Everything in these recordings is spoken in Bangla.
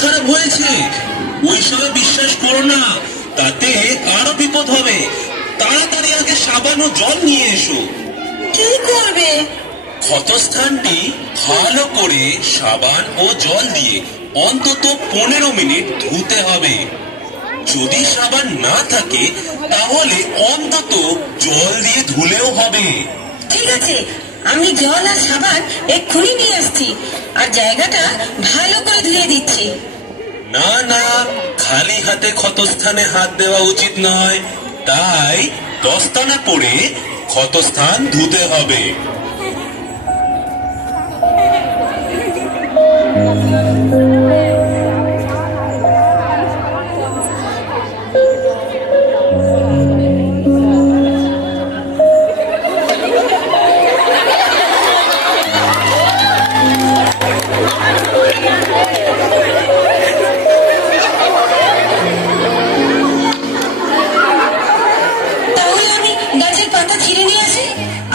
খারাপ হয়েছে, ওইসবে বিশ্বাস করো না, তাতে আরো বিপদ হবে। তাড়াতাড়ি আগে সাবান ও জল নিয়ে এসো। কি করবে? ক্ষতস্থানটি ভালো করে সাবান ও জল দিয়ে অন্তত 15 মিনিট ধুতে হবে। যদি সাবান না থাকে তাহলে অন্তত জল দিয়ে ধুলেও হবে। ঠিক আছে, আমি জল আর সাবান এক্ষুনি নিয়ে আসছি, আর জায়গাটা ভালো করে ধুয়ে দিচ্ছি। না না, খালি হাতে ক্ষতস্থানে হাত দেওয়া উচিত নয়, তাই দস্তানা পরে ক্ষতস্থান ধুতে হবে।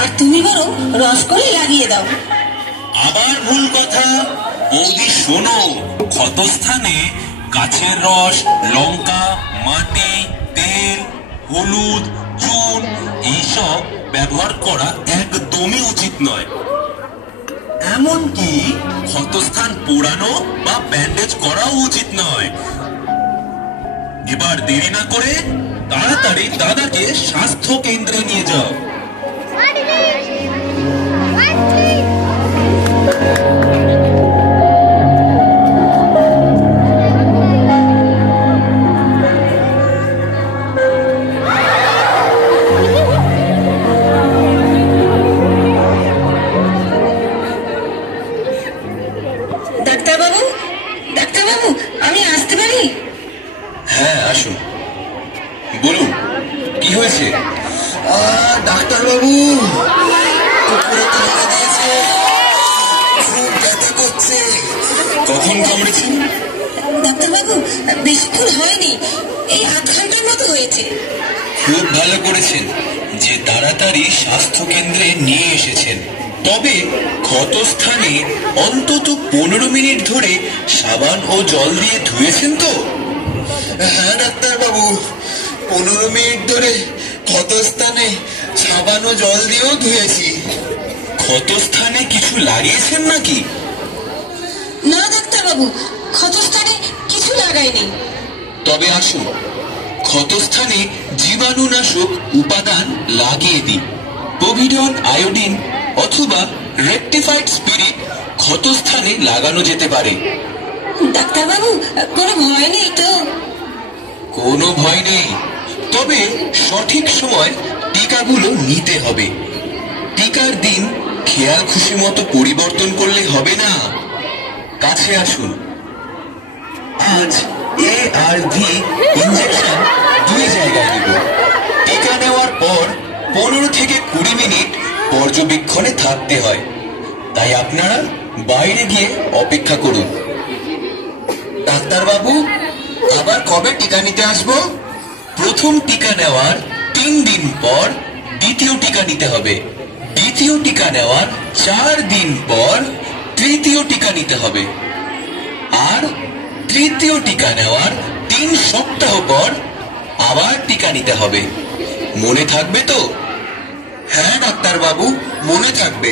আর তুমি বরং রস করে লাগিয়ে দাও। আবার ভুল কথা। বৌদি শোনো, ক্ষতস্থানে গাছের রস, লঙ্কা, মাটি, তেল, হলুদ, চুন এইসব ব্যবহার করা একদমই উচিত নয়। এমনকি ক্ষতস্থান পোড়ানো বা ব্যান্ডেজ করাও উচিত নয়। এবার দেরি না করে তাড়াতাড়ি দাদাকে স্বাস্থ্য কেন্দ্রে নিয়ে যাও। ডাক্তারবাবু, আমি আসতে পারি? হ্যাঁ, আসুন। বলুন, কি হয়েছে? ডাক্তারবাবু, কুকুরে কামড়ে দিয়েছে, খুব ব্যথা করছে। কখন কামড়েছে? ডাক্তারবাবু, বেশিক্ষণ হয়নি, এই আধ ঘন্টার মতো হয়েছে। খুব ভালো করেছেন যে তাড়াতাড়ি স্বাস্থ্য কেন্দ্রে নিয়ে এসেছেন। তবে ক্ষতস্থানে অন্তত 15 মিনিট ধরে সাবান ও জল দিয়ে ধুয়েছেন তো? হ্যাঁ ডাক্তারবাবু, 15 মিনিট ধরে ক্ষতস্থানে সাবান ও জল দিয়েও ধুয়েছি। ক্ষতস্থানে কিছু লাগিয়েছেন নাকি? না ডাক্তারবাবু, ক্ষতস্থানে কিছু লাগাইনি। তবে আসুন, ক্ষতস্থানে জীবাণুনাশক উপাদান লাগিয়ে দিন। পোভিডন আয়োডিন অথবা রেকটিফাইড স্পিরিট ক্ষতস্থানে লাগানো যেতে পারে। ডাক্তারবাবু, কোনো ভয় নেই তো? কোনো ভয় নেই, তবে সঠিক সময় টিকাগুলো নিতে হবে। টিকার দিন খেয়াল খুশি মতো পরিবর্তন করলে হবে না। কাছে আসুন। আজ ARV ইনজেকশন 2 জায়গায় দেব। টিকা নেওয়ার পর 15 থেকে 20 মিনিট পর্যবেক্ষণে থাকতে হয়, তাই আপনারা বাইরে গিয়ে অপেক্ষা করুন। ডাক্তারবাবু, আবার কবে টিকা নিতে আসবো? প্রথম টিকা নেওয়ার 3 দিন পর দ্বিতীয় টিকা নিতে হবে। দ্বিতীয় টিকা নেওয়ার 4 দিন পর তৃতীয় টিকা নিতে হবে। আর তৃতীয় টিকা নেওয়ার 3 সপ্তাহ পর আবার টিকা নিতে হবে। মনে থাকবে তো? হ্যাঁ ডাক্তারবাবু, মনে থাকবে।